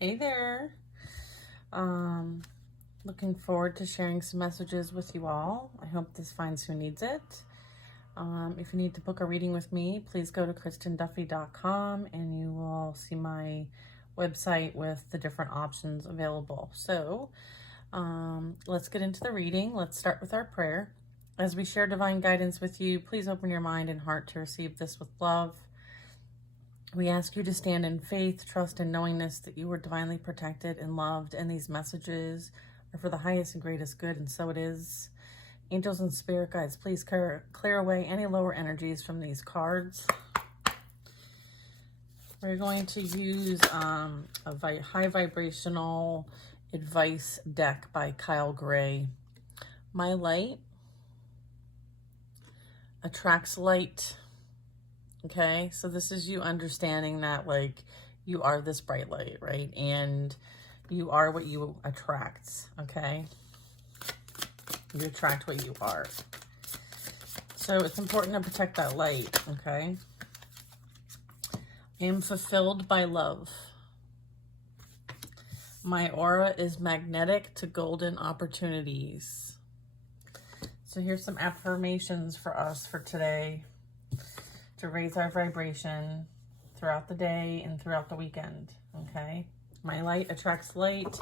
Hey there. Looking forward to sharing some messages with you all. I hope this finds who needs it. If you need to book a reading with me, please go to kristen.d.velasco and you will see my website with the different options available. So let's get into the reading. Let's start with our prayer. As we share divine guidance with you, please open your mind and heart to receive this with love. We ask you to stand in faith, trust, and knowingness that you are divinely protected and loved, and these messages are for the highest and greatest good, and so it is. Angels and spirit guides, please clear away any lower energies from these cards. We're going to use a high vibrational advice deck by Kyle Gray. My light attracts light. Okay, so this is you understanding that, like, you are this bright light, right? And you are what you attract, okay? You attract what you are. So it's important to protect that light, okay? I am fulfilled by love. My aura is magnetic to golden opportunities. So here's some affirmations for us for today, to raise our vibration throughout the day and throughout the weekend, okay? My light attracts light.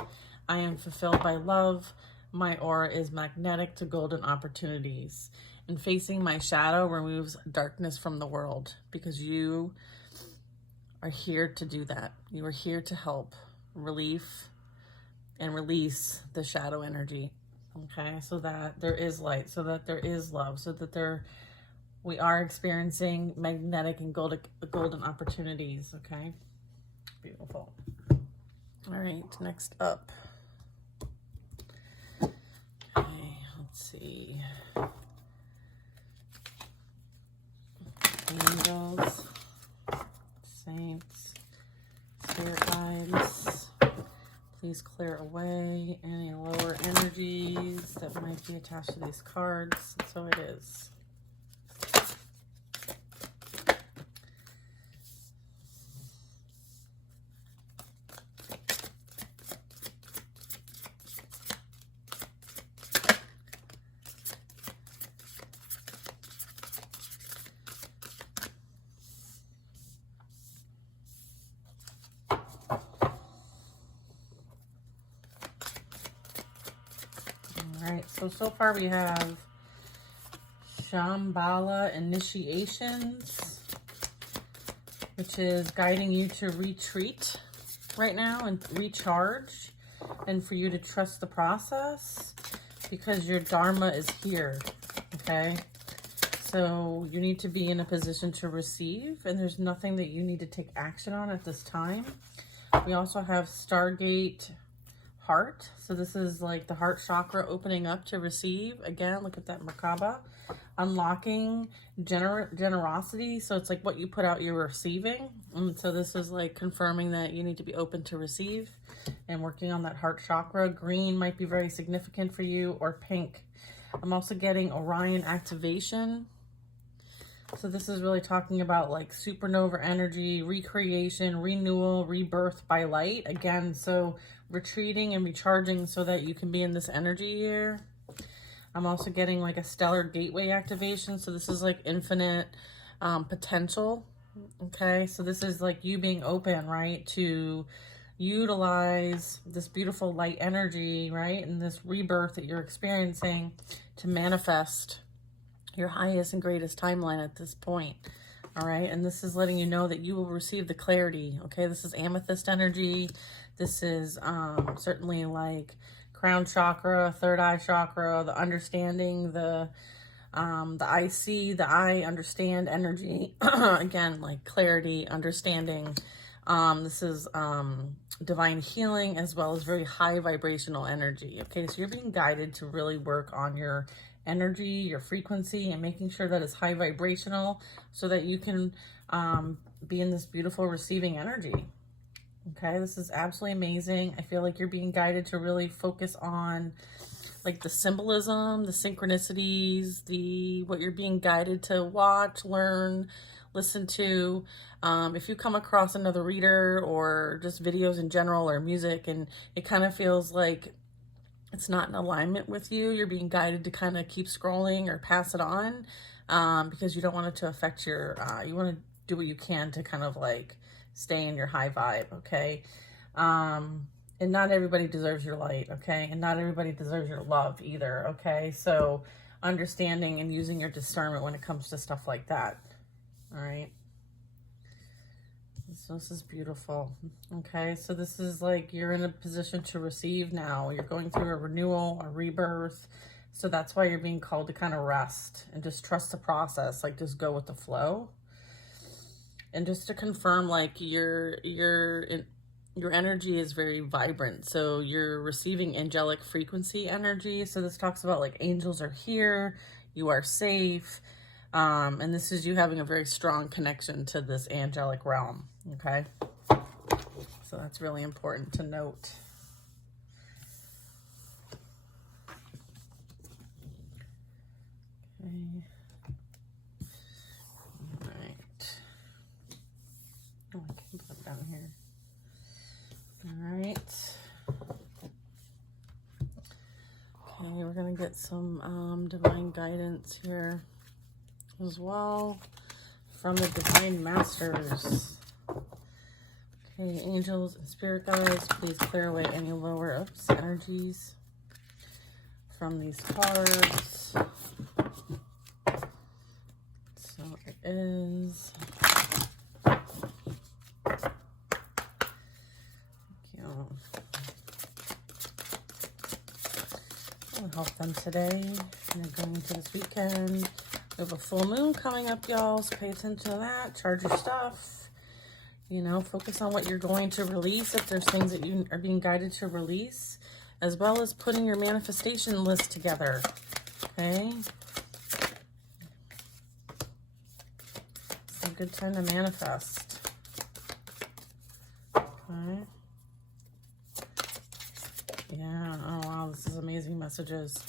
I am fulfilled by love. My aura is magnetic to golden opportunities. And facing my shadow removes darkness from the world, because you are here to do that. You are here to help relief and release the shadow energy, okay? So that there is light, so that there is love, so that we are experiencing magnetic and golden opportunities, okay? Beautiful. All right, next up. Okay, let's see. Angels, saints, spirit guides, please clear away any lower energies that might be attached to these cards. So it is. All right, so far we have Shambhala Initiations, which is guiding you to retreat right now and recharge, and for you to trust the process, because your Dharma is here, okay? So you need to be in a position to receive, and there's nothing that you need to take action on at this time. We also have Stargate Heart. So this is like the heart chakra opening up to receive. Again, look at that Merkaba. Unlocking generosity. So it's like what you put out, you're receiving. And so this is like confirming that you need to be open to receive and working on that heart chakra. Green might be very significant for you, or pink. I'm also getting Orion activation. So this is really talking about like supernova energy, recreation, renewal, rebirth by light. Again, so retreating and recharging so that you can be in this energy here. I'm also getting like a stellar gateway activation. So this is like infinite potential. Okay, so this is like you being open, right, to utilize this beautiful light energy, right, and this rebirth that you're experiencing to manifest your highest and greatest timeline at this point. All right, and this is letting you know that you will receive the clarity. Okay, this is amethyst energy. This is certainly like crown chakra, third eye chakra, the understanding, the I see, the I understand energy. Again, like clarity, understanding. This is divine healing, as well as very high vibrational energy. Okay, so you're being guided to really work on your energy, your frequency, and making sure that it's high vibrational so that you can be in this beautiful receiving energy. Okay, this is absolutely amazing. I feel like you're being guided to really focus on like the symbolism, the synchronicities, what you're being guided to watch, learn, listen to. If you come across another reader or just videos in general or music and it kind of feels like it's not in alignment with you, you're being guided to kind of keep scrolling or pass it on, because you don't want it to affect your, you want to do what you can to kind of like stay in your high vibe, okay? And not everybody deserves your light, okay? And not everybody deserves your love either, okay? So understanding and using your discernment when it comes to stuff like that, all right? So this is beautiful. Okay, so this is like you're in a position to receive now. You're going through a renewal, a rebirth. So that's why you're being called to kind of rest and just trust the process. Like just go with the flow. And just to confirm, like your energy is very vibrant. So you're receiving angelic frequency energy. So this talks about like angels are here. You are safe. And this is you having a very strong connection to this angelic realm, okay? So that's really important to note. Okay. All right. Oh, I can put it down here. All right. Okay, we're going to get some divine guidance here as well from the divine masters. Okay, angels and spirit guides, please clear away any lower energies from these cards. So it is. Thank you. I'll help them today. They're going into this weekend. We have a full moon coming up, y'all, so pay attention to that. Charge your stuff. You know, focus on what you're going to release if there's things that you are being guided to release, as well as putting your manifestation list together, okay? It's a good time to manifest, okay? Yeah, oh wow, this is amazing messages.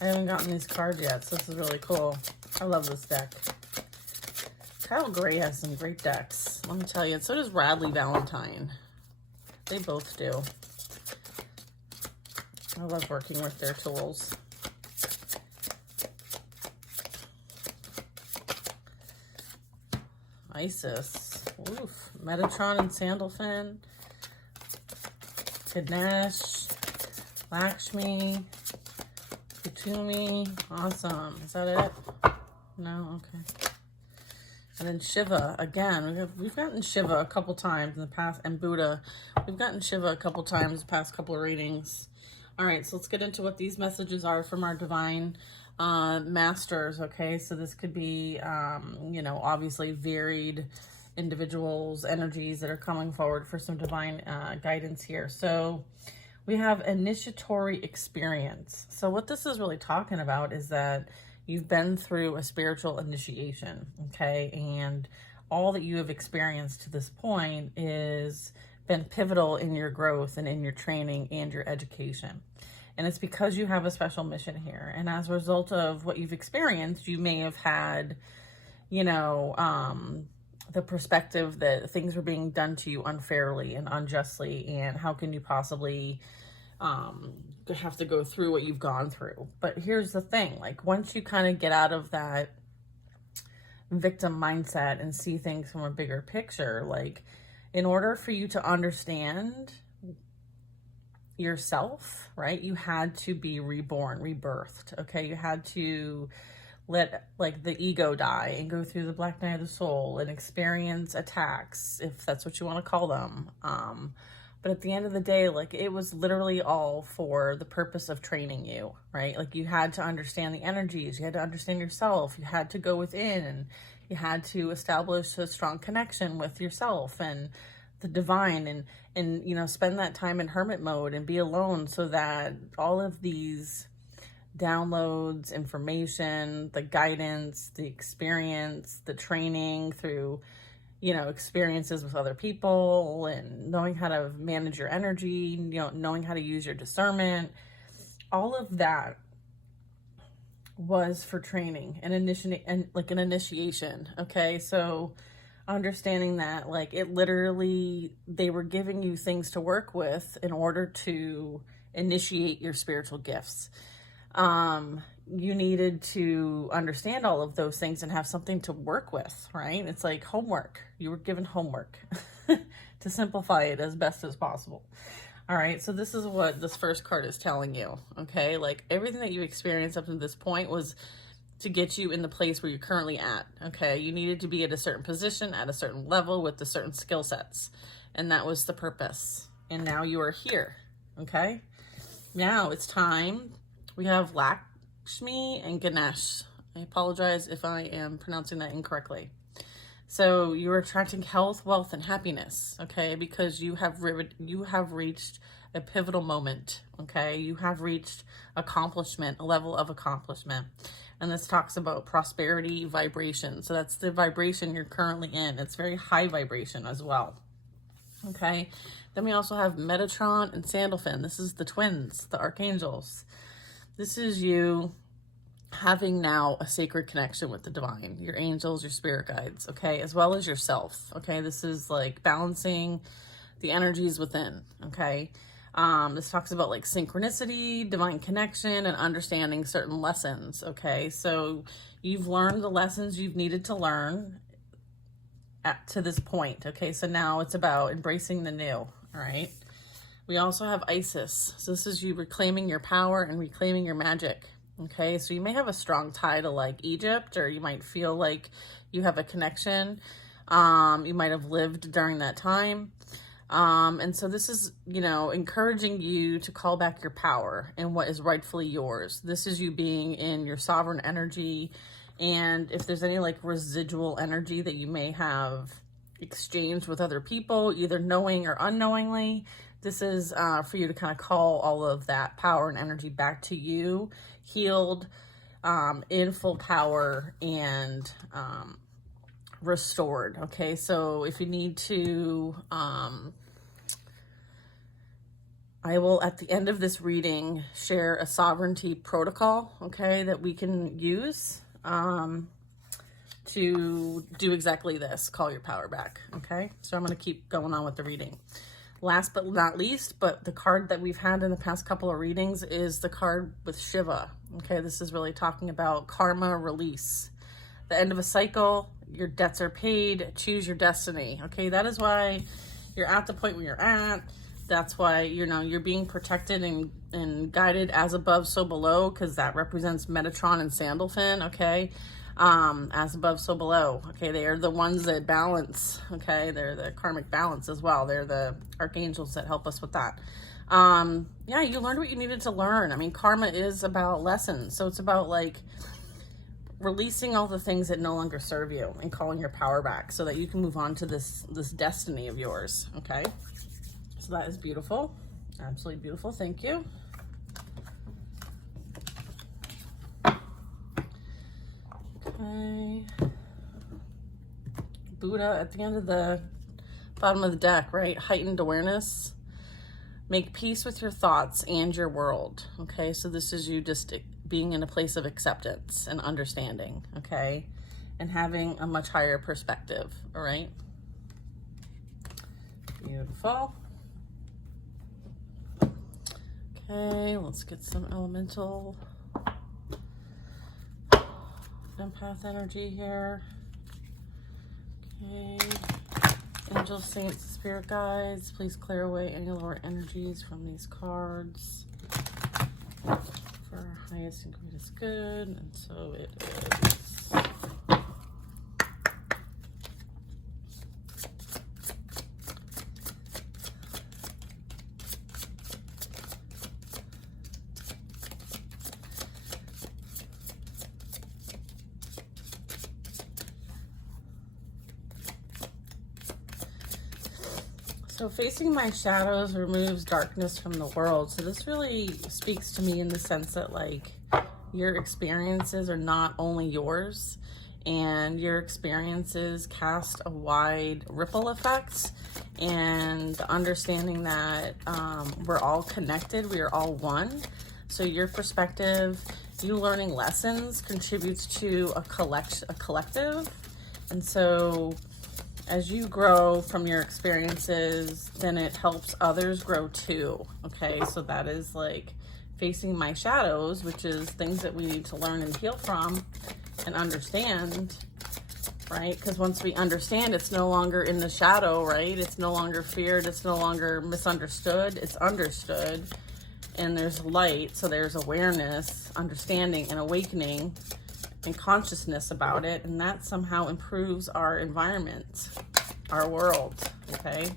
I haven't gotten these cards yet, so this is really cool. I love this deck. Kyle Gray has some great decks, let me tell you. And so does Radley Valentine. They both do. I love working with their tools. Isis. Oof. Metatron and Sandalphon. Ganesh. Lakshmi. Kutumi. Awesome. Is that it? No? Okay. And then Shiva, again, we've gotten Shiva a couple times in the past, and Buddha. We've gotten Shiva a couple times the past couple of readings. All right, so let's get into what these messages are from our divine masters, okay? So this could be, you know, obviously varied individuals, energies that are coming forward for some divine guidance here. So we have initiatory experience. So what this is really talking about is that you've been through a spiritual initiation, okay? And all that you have experienced to this point is been pivotal in your growth and in your training and your education. And it's because you have a special mission here. And as a result of what you've experienced, you may have had, you know, the perspective that things were being done to you unfairly and unjustly. And how can you possibly have to go through what you've gone through? But here's the thing, like once you kind of get out of that victim mindset and see things from a bigger picture, like in order for you to understand yourself, right, you had to be reborn, rebirthed, okay? You had to let like the ego die and go through the black night of the soul and experience attacks, if that's what you want to call them. But at the end of the day, like it was literally all for the purpose of training you, right? Like you had to understand the energies, you had to understand yourself, you had to go within, and you had to establish a strong connection with yourself and the divine, and you know, spend that time in hermit mode and be alone so that all of these downloads, information, the guidance, the experience, the training through, you know, experiences with other people and knowing how to manage your energy, you know, knowing how to use your discernment, all of that was for training and like an initiation. Okay, so understanding that like it literally, they were giving you things to work with in order to initiate your spiritual gifts. You needed to understand all of those things and have something to work with, right? It's like homework. You were given homework to simplify it as best as possible. All right, so this is what this first card is telling you, okay? Like everything that you experienced up to this point was to get you in the place where you're currently at, okay? You needed to be at a certain position, at a certain level with the certain skill sets, and that was the purpose. And now you are here, okay? Now it's time. We have Lakshmi and Ganesh. I apologize if I am pronouncing that incorrectly. So you're attracting health, wealth, and happiness, okay? Because you have reached a pivotal moment, okay? You have reached accomplishment, a level of accomplishment. And this talks about prosperity vibration. So that's the vibration you're currently in. It's very high vibration as well, okay? Then we also have Metatron and Sandalphon. This is the twins, the archangels. This is you having now a sacred connection with the divine, your angels, your spirit guides, okay, as well as yourself, okay? This is like balancing the energies within, okay? This talks about like synchronicity, divine connection, and understanding certain lessons, okay? So you've learned the lessons you've needed to learn to this point, okay? So now it's about embracing the new, all right? We also have Isis. So this is you reclaiming your power and reclaiming your magic. Okay, so you may have a strong tie to like Egypt, or you might feel like you have a connection. You might have lived during that time. And so this is, you know, encouraging you to call back your power and what is rightfully yours. This is you being in your sovereign energy. And if there's any like residual energy that you may have exchanged with other people, either knowing or unknowingly, this is for you to kind of call all of that power and energy back to you, healed, in full power, and restored. Okay, so if you need to, I will, at the end of this reading, share a sovereignty protocol, okay, that we can use to do exactly this, call your power back, okay? So I'm going to keep going on with the reading. Last but not least, but the card that we've had in the past couple of readings is the card with Shiva. Okay, this is really talking about karma release. The end of a cycle, your debts are paid, choose your destiny. Okay, that is why you're at the point where you're at. That's why, you know, you're being protected and guided as above, so below, because that represents Metatron and Sandalphon, okay? As above, so below. Okay, they are the ones that balance. Okay, they're the karmic balance as well. They're the archangels that help us with that. Yeah, you learned what you needed to learn. I mean, karma is about lessons. So it's about like releasing all the things that no longer serve you and calling your power back so that you can move on to this destiny of yours. Okay, so that is beautiful. Absolutely beautiful. Thank you. Okay. Buddha at the end of the bottom of the deck, right? Heightened awareness. Make peace with your thoughts and your world. Okay, so this is you just being in a place of acceptance and understanding, okay? And having a much higher perspective, all right? Beautiful. Okay, let's get some elemental empath energy here. Okay. Angels, saints, spirit guides, please clear away any lower energies from these cards for our highest and greatest good. And so it is. So facing my shadows removes darkness from the world. So this really speaks to me in the sense that like your experiences are not only yours, and your experiences cast a wide ripple effect, and the understanding that we're all connected, we are all one. So your perspective, you learning lessons contributes to a collective. And so as you grow from your experiences, then it helps others grow too. Okay, so that is like facing my shadows, which is things that we need to learn and heal from and understand, right? Because once we understand, it's no longer in the shadow, right? It's no longer feared, it's no longer misunderstood, it's understood. And there's light, so there's awareness, understanding, and awakening, and consciousness about it, and that somehow improves our environment, our world, okay?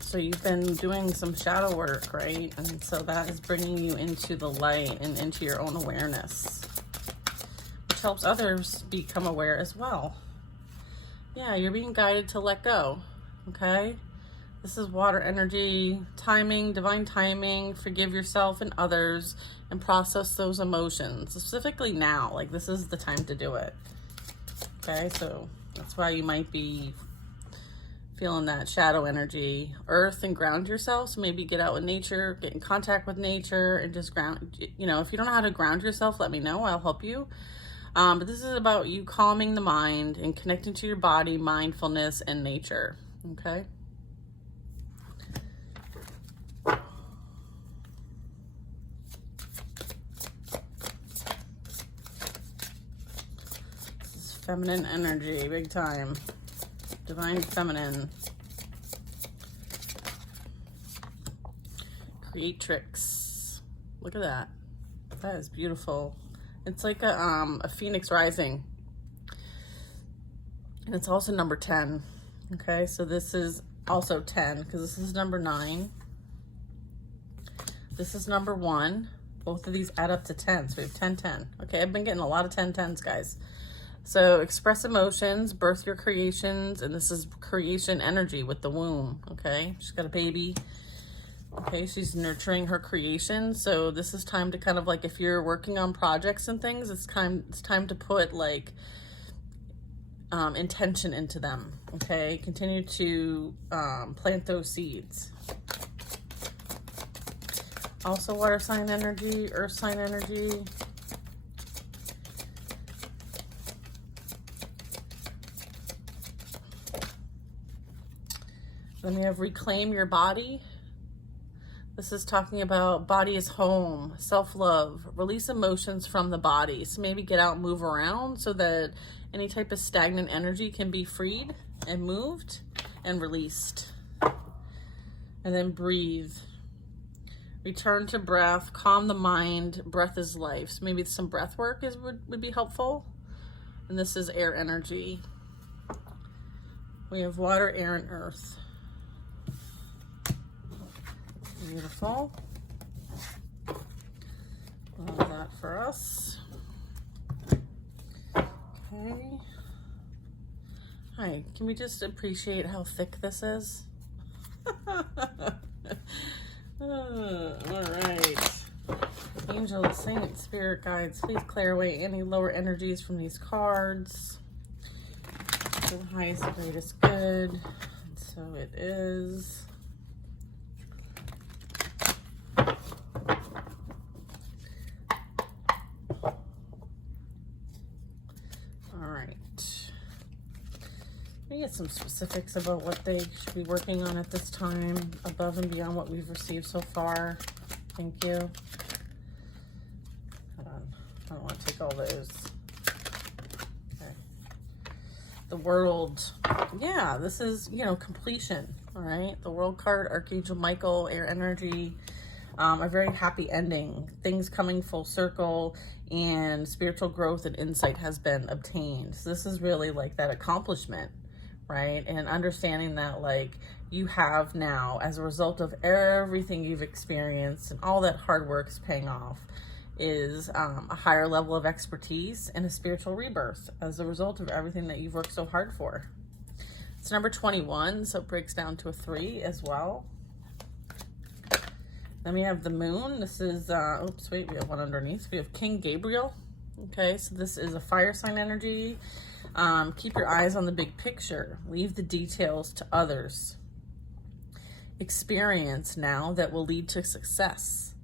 So you've been doing some shadow work, right? And so that is bringing you into the light and into your own awareness, which helps others become aware as well. Yeah, you're being guided to let go, okay? This is water energy, timing, divine timing, forgive yourself and others, and process those emotions, specifically now. Like, this is the time to do it. Okay, so that's why you might be feeling that shadow energy. Earth and ground yourself, so maybe get out in nature, get in contact with nature, and just ground. You know, if you don't know how to ground yourself, let me know, I'll help you. But this is about you calming the mind and connecting to your body, mindfulness, and nature, okay? Feminine energy, big time. Divine feminine. Creatrix. Look at that. That is beautiful. It's like a phoenix rising. And it's also number 10. Okay, so this is also 10 because this is number 9. This is number 1. Both of these add up to 10. So we have 10, 10. Okay, I've been getting a lot of 10, 10s, guys. So express emotions, birth your creations, and this is creation energy with the womb, okay? She's got a baby, okay? She's nurturing her creation. So this is time to kind of like, if you're working on projects and things, it's time to put like intention into them, okay? Continue to plant those seeds. Also water sign energy, earth sign energy. Then we have reclaim your body. This is talking about body is home, self-love, release emotions from the body. So maybe get out and move around so that any type of stagnant energy can be freed and moved and released. And then breathe. Return to breath, calm the mind, breath is life. So maybe some breath work would be helpful. And this is air energy. We have water, air, and earth. Beautiful. All that for us. Okay. Hi, can we just appreciate how thick this is? All right. Angels, saints, spirit guides, please clear away any lower energies from these cards. For the highest and greatest good. And so it is. Get some specifics about what they should be working on at this time, above and beyond what we've received so far. Thank you. Hold on. I don't want to take all those. Okay. The world. Yeah, this is, you know, completion. All right. The world card, Archangel Michael, air energy. A very happy ending. Things coming full circle, and spiritual growth and insight has been obtained. So this is really like that accomplishment. Right? And understanding that like you have now, as a result of everything you've experienced and all that hard work is paying off, is a higher level of expertise and a spiritual rebirth as a result of everything that you've worked so hard for. It's number 21, so it breaks down to a 3 as well. Then we have the moon. This is, oops, wait, we have one underneath. We have King Gabriel. Okay, so this is a fire sign energy. Keep your eyes on the big picture. Leave the details to others. experience now that will lead to success.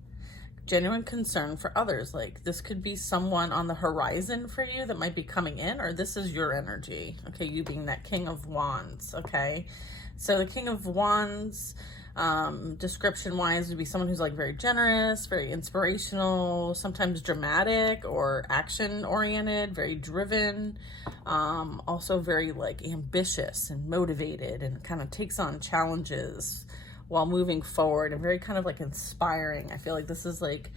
Genuine concern for others. Like this could be someone on the horizon for you that might be coming in, or this is your energy. Okay, you being that King of Wands. Okay, so the King of Wands, description wise, would be someone who's like very generous, very inspirational, sometimes dramatic or action oriented, very driven, also very like ambitious and motivated, and kind of takes on challenges while moving forward, and very kind of like inspiring. I feel like this is like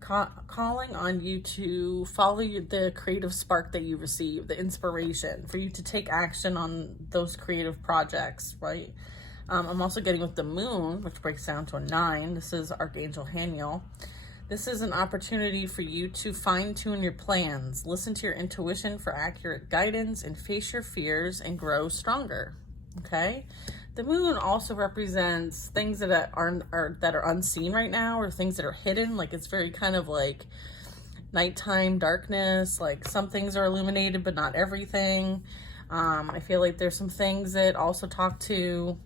calling on you to follow the creative spark that you receive, the inspiration for you to take action on those creative projects, right? I'm also getting with the moon, which breaks down to a 9. This is Archangel Haniel. This is an opportunity for you to fine-tune your plans, listen to your intuition for accurate guidance, and face your fears and grow stronger. Okay? The moon also represents things that are unseen right now, or things that are hidden. Like it's very kind of like nighttime darkness. Like some things are illuminated, but not everything. I feel like there's some things that also talk to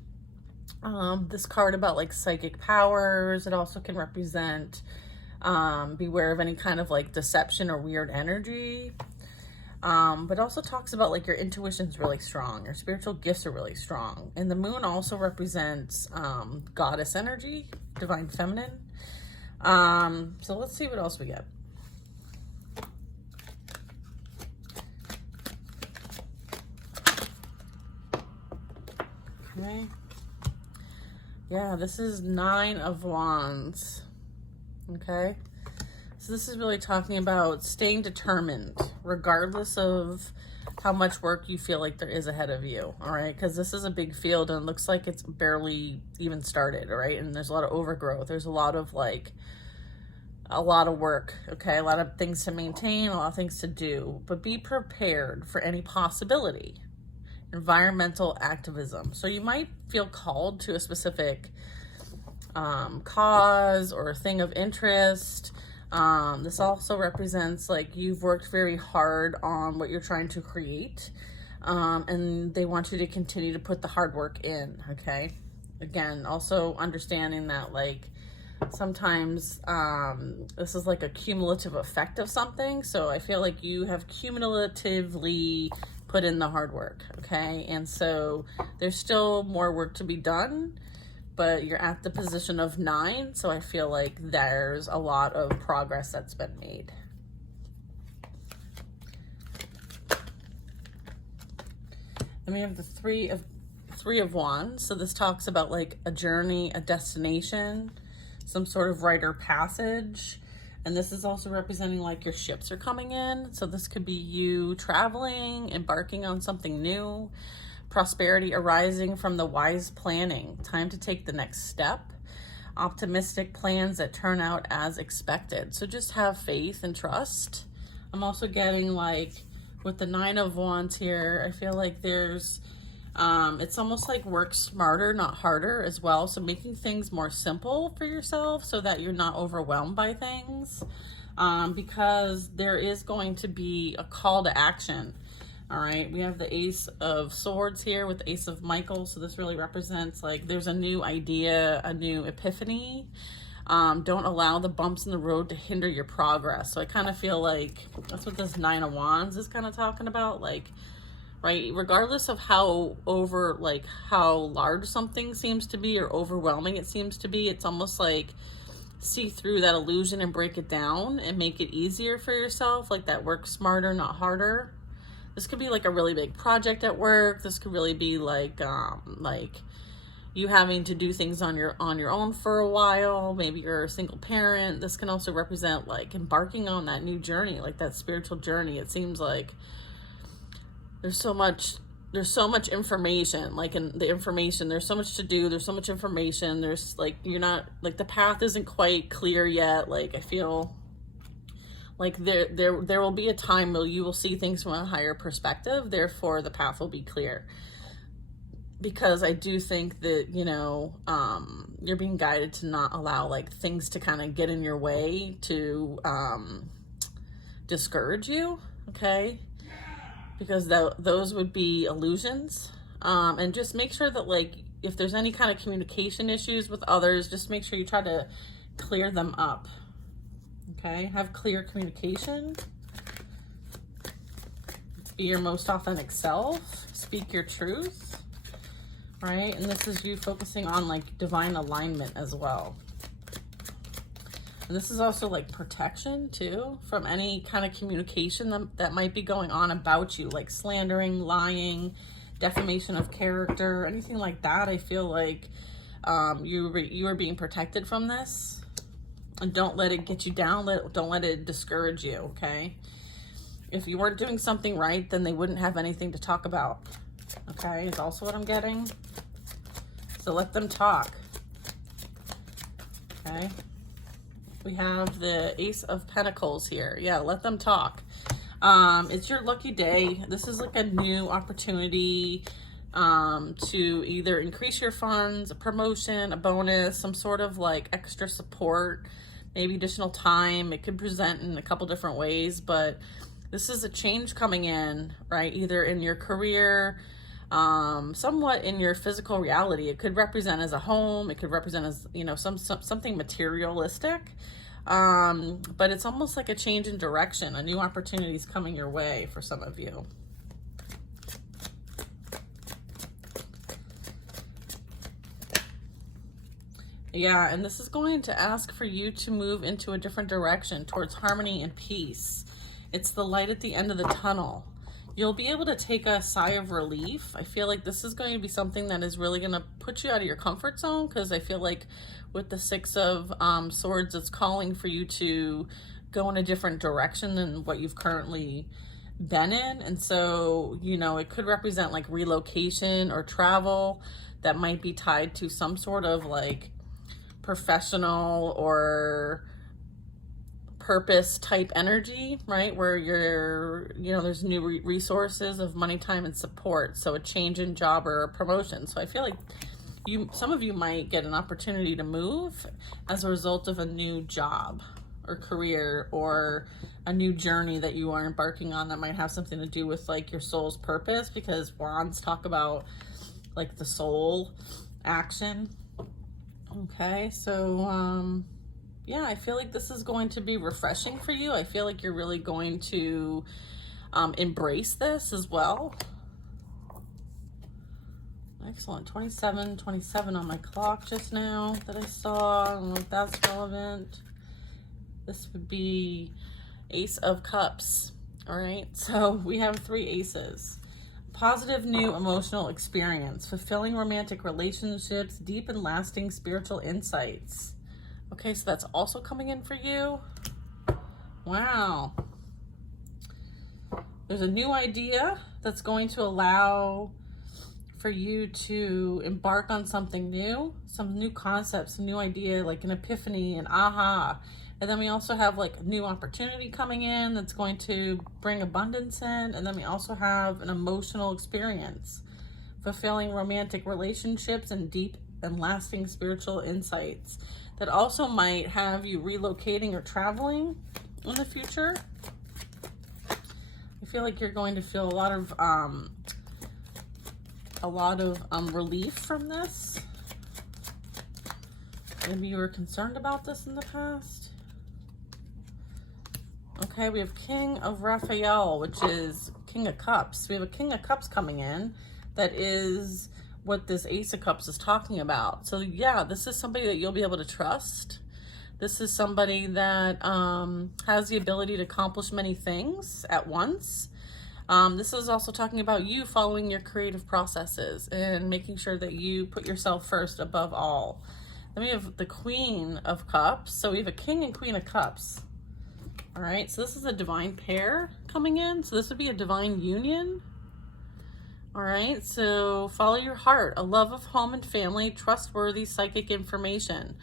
this card about like psychic powers. It also can represent beware of any kind of like deception or weird energy. But also talks about like your intuition's really strong, your spiritual gifts are really strong. And the moon also represents goddess energy, divine feminine. So let's see what else we get. Okay. Yeah, this is 9 of Wands. Okay. So this is really talking about staying determined, regardless of how much work you feel like there is ahead of you, all right? Because this is a big field and it looks like it's barely even started, all right? And there's a lot of overgrowth. There's a lot of work, okay? A lot of things to maintain, a lot of things to do, but be prepared for any possibility. Environmental activism. So you might feel called to a specific cause or a thing of interest. This also represents like you've worked very hard on what you're trying to create, and they want you to continue to put the hard work in, okay? Again, also understanding that like sometimes this is like a cumulative effect of something. So I feel like you have cumulatively put in the hard work, okay? And so there's still more work to be done, but you're at the position of 9, so I feel like there's a lot of progress that's been made. And we have the three of Wands. So this talks about like a journey, a destination, some sort of rite or passage. And this is also representing like your ships are coming in. So this could be you traveling, embarking on something new, prosperity arising from the wise planning, time to take the next step, optimistic plans that turn out as expected. So just have faith and trust. I'm also getting like with the 9 of Wands here, I feel like there's, it's almost like work smarter, not harder as well. So making things more simple for yourself so that you're not overwhelmed by things, because there is going to be a call to action. All right, we have the Ace of Swords here with the Ace of Michael. So this really represents like there's a new idea, a new epiphany. Don't allow the bumps in the road to hinder your progress. So I kind of feel like that's what this 9 of Wands is kind of talking about. Like, right, regardless of how how large something seems to be or overwhelming it seems to be, it's almost like see through that illusion and break it down and make it easier for yourself. Like that work smarter, not harder. This could be like a really big project at work. This could really be like you having to do things on your own for a while. Maybe you're a single parent. This can also represent like embarking on that new journey, like that spiritual journey. It seems like there's so much information, like in the information, there's so much to do. There's so much information. There's like, you're not like the path isn't quite clear yet. Like I feel like there will be a time where you will see things from a higher perspective. Therefore, the path will be clear. Because I do think that, you know, you're being guided to not allow like things to kind of get in your way to discourage you, okay? Because those would be illusions. And just make sure that like if there's any kind of communication issues with others, just make sure you try to clear them up. Okay, have clear communication. Be your most authentic self. Speak your truth. Right, and this is you focusing on like divine alignment as well. And this is also like protection too from any kind of communication that might be going on about you, like slandering, lying, defamation of character, anything like that. I feel like you are being protected from this, and don't let it get you down. Don't let it discourage you. Okay, if you weren't doing something right, then they wouldn't have anything to talk about. Okay, is also what I'm getting. So let them talk. Okay. We have the Ace of Pentacles here. Yeah, let them talk. It's your lucky day. This is like a new opportunity to either increase your funds, a promotion, a bonus, some sort of like extra support, maybe additional time. It could present in a couple different ways, but this is a change coming in, right? Either in your career, somewhat in your physical reality. It could represent as a home. It could represent as, you know, something materialistic. But it's almost like a change in direction. A new opportunity is coming your way for some of you. Yeah, and this is going to ask for you to move into a different direction towards harmony and peace. It's the light at the end of the tunnel. You'll be able to take a sigh of relief. I feel like this is going to be something that is really going to put you out of your comfort zone, because I feel like with the Six of Swords, it's calling for you to go in a different direction than what you've currently been in. And so, you know, it could represent like relocation or travel that might be tied to some sort of like professional or purpose type energy, right? Where you're, you know, there's new resources of money, time, and support. So a change in job or a promotion. So I feel like some of you might get an opportunity to move as a result of a new job or career or a new journey that you are embarking on that might have something to do with like your soul's purpose, because wands talk about like the soul action. Okay, so yeah, I feel like this is going to be refreshing for you. I feel like you're really going to embrace this as well. Excellent. 27 on my clock just now that I saw. I don't know if that's relevant. This would be Ace of Cups. All right, so we have 3 aces. Positive new emotional experience, fulfilling romantic relationships, deep and lasting spiritual insights. Okay, so that's also coming in for you. Wow. There's a new idea that's going to allow for you to embark on something new, some new concepts, a new idea, like an epiphany, an aha. And then we also have like a new opportunity coming in that's going to bring abundance in. And then we also have an emotional experience, fulfilling romantic relationships and deep and lasting spiritual insights that also might have you relocating or traveling in the future. I feel like you're going to feel a lot of relief from this. Maybe you were concerned about this in the past. Okay, we have King of Raphael, which is King of Cups. We have a King of Cups coming in that is what this Ace of Cups is talking about. So yeah, this is somebody that you'll be able to trust. This is somebody that has the ability to accomplish many things at once. This is also talking about you following your creative processes and making sure that you put yourself first above all. Then we have the Queen of Cups. So we have a King and Queen of Cups. All right, so this is a divine pair coming in. So this would be a divine union. All right, so follow your heart, a love of home and family, trustworthy psychic information.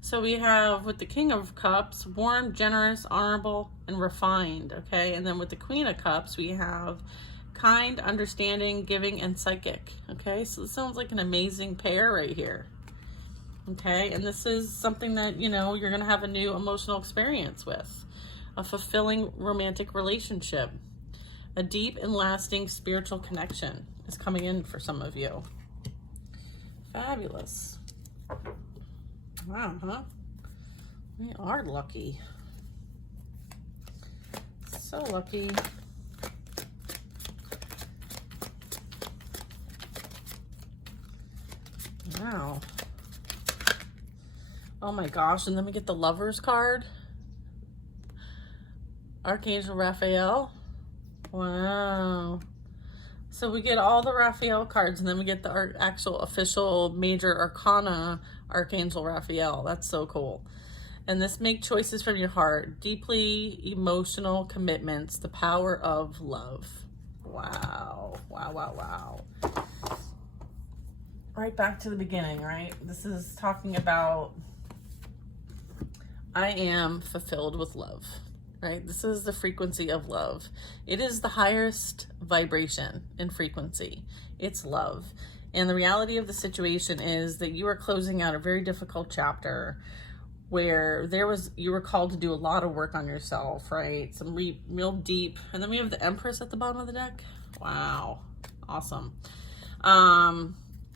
So we have with the King of Cups, warm, generous, honorable, and refined, okay? And then with the Queen of Cups, we have kind, understanding, giving, and psychic, okay? So this sounds like an amazing pair right here, okay? And this is something that, you know, you're gonna have a new emotional experience with, a fulfilling romantic relationship, a deep and lasting spiritual connection is coming in for some of you. Fabulous. Wow, huh? We are lucky. So lucky. Wow. Oh my gosh, and then we get the Lovers card. Archangel Raphael. Wow. So we get all the Raphael cards, and then we get the actual official major arcana Archangel Raphael. That's so cool. And this: make choices from your heart, deeply emotional commitments, the power of love. Wow. Wow, wow, wow. Right back to the beginning, right? This is talking about I am fulfilled with love, right? This is the frequency of love. It is the highest vibration and frequency. It's love. And the reality of the situation is that you are closing out a very difficult chapter where you were called to do a lot of work on yourself, right? Some real deep. And then we have the Empress at the bottom of the deck. Wow. Awesome.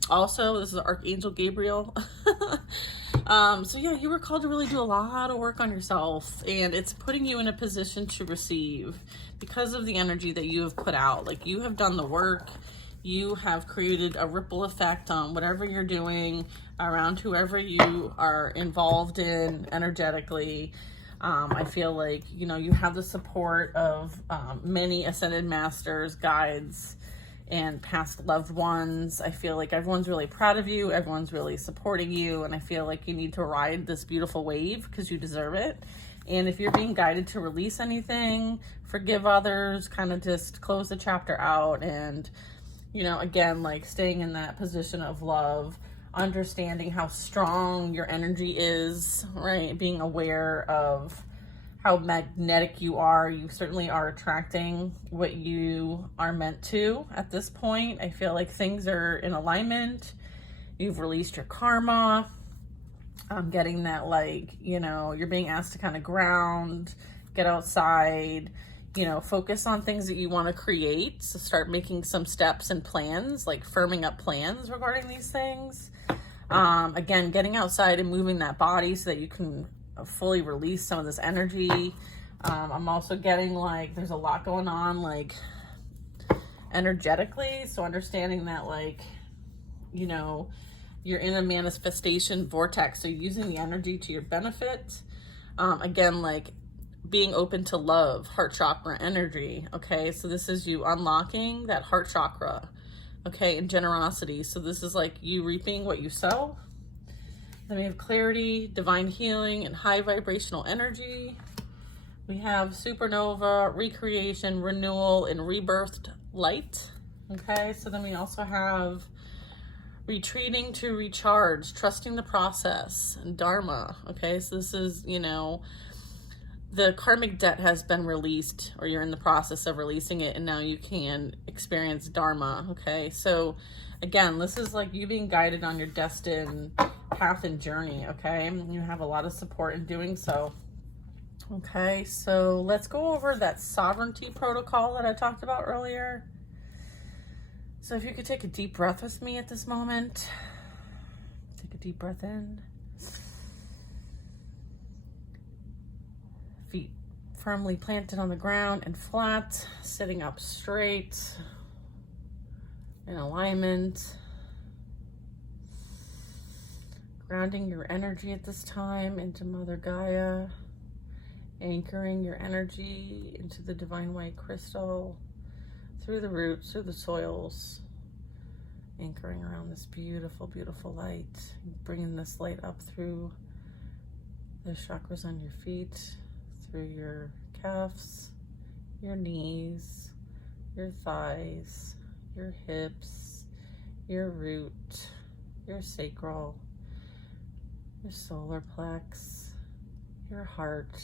Also, this is Archangel Gabriel. So yeah, you were called to really do a lot of work on yourself, and it's putting you in a position to receive because of the energy that you have put out. Like, you have done the work. You have created a ripple effect on whatever you're doing around whoever you are involved in energetically. I feel like, you know, you have the support of many ascended masters, guides, and past loved ones. I feel like everyone's really proud of you. Everyone's really supporting you. And I feel like you need to ride this beautiful wave because you deserve it. And if you're being guided to release anything, forgive others, kind of just close the chapter out. And, you know, again, like staying in that position of love, understanding how strong your energy is, right? Being aware of how magnetic you are. You certainly are attracting what you are meant to at this point. I feel like things are in alignment. You've released your karma. I'm getting that, like, you know, you're being asked to kind of ground, get outside, you know, focus on things that you want to create. So start making some steps and plans, like firming up plans regarding these things. Again, getting outside and moving that body so that you can fully release some of this energy. I'm also getting like there's a lot going on, like energetically. So understanding that, like, you know, you're in a manifestation vortex. So using the energy to your benefit. Again, like being open to love, heart chakra energy. Okay. So this is you unlocking that heart chakra. Okay. And generosity. So this is like you reaping what you sow. Then we have clarity, divine healing, and high vibrational energy. We have supernova, recreation, renewal, and rebirthed light. Okay, so then we also have retreating to recharge, trusting the process, and dharma. Okay, so this is, you know, the karmic debt has been released, or you're in the process of releasing it, and now you can experience dharma. Okay, so again, this is like you being guided on your destined path and journey. Okay, you have a lot of support in doing so. Okay, so let's go over that sovereignty protocol that I talked about earlier. So if you could take a deep breath with me at this moment. Take a deep breath in. Feet firmly planted on the ground and flat, sitting up straight, in alignment. Grounding your energy at this time into Mother Gaia. Anchoring your energy into the divine white crystal, through the roots, through the soils. Anchoring around this beautiful, beautiful light. Bringing this light up through the chakras on your feet, through your calves, your knees, your thighs, your hips, your root, your sacral, your solar plex, your heart,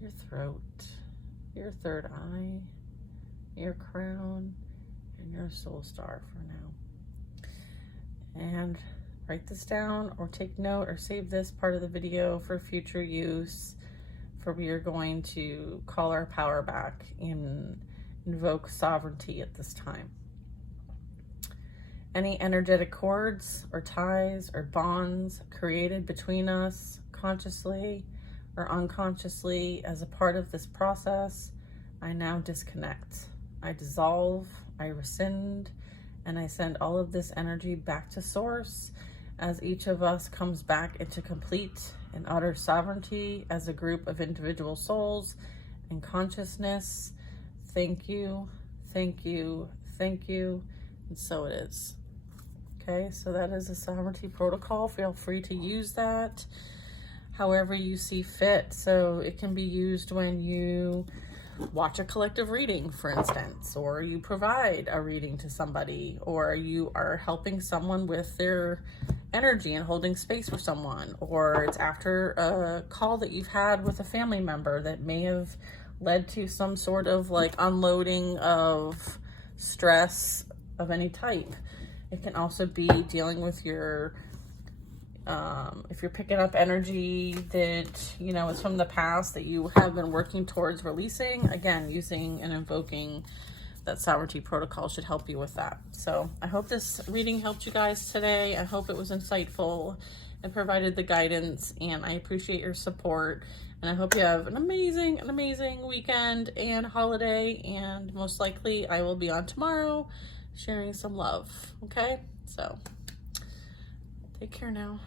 your throat, your third eye, your crown, and your soul star for now. And write this down or take note or save this part of the video for future use, for we are going to call our power back and invoke sovereignty at this time. any energetic cords or ties or bonds created between us consciously or unconsciously as a part of this process, I now disconnect. I dissolve, I rescind, and I send all of this energy back to source as each of us comes back into complete and utter sovereignty as a group of individual souls and consciousness. Thank you, thank you, thank you, and so it is. Okay, so that is a sovereignty protocol. Feel free to use that however you see fit. So it can be used when you watch a collective reading, for instance, or you provide a reading to somebody, or you are helping someone with their energy and holding space for someone, or it's after a call that you've had with a family member that may have led to some sort of like unloading of stress of any type. It can also be dealing with your if you're picking up energy that, you know, is from the past that you have been working towards releasing, again, using and invoking that sovereignty protocol should help you with that. So I hope this reading helped you guys today. I hope it was insightful and provided the guidance, and I appreciate your support. And I hope you have an amazing weekend and holiday, and most likely I will be on tomorrow sharing some love. Okay, so take care now.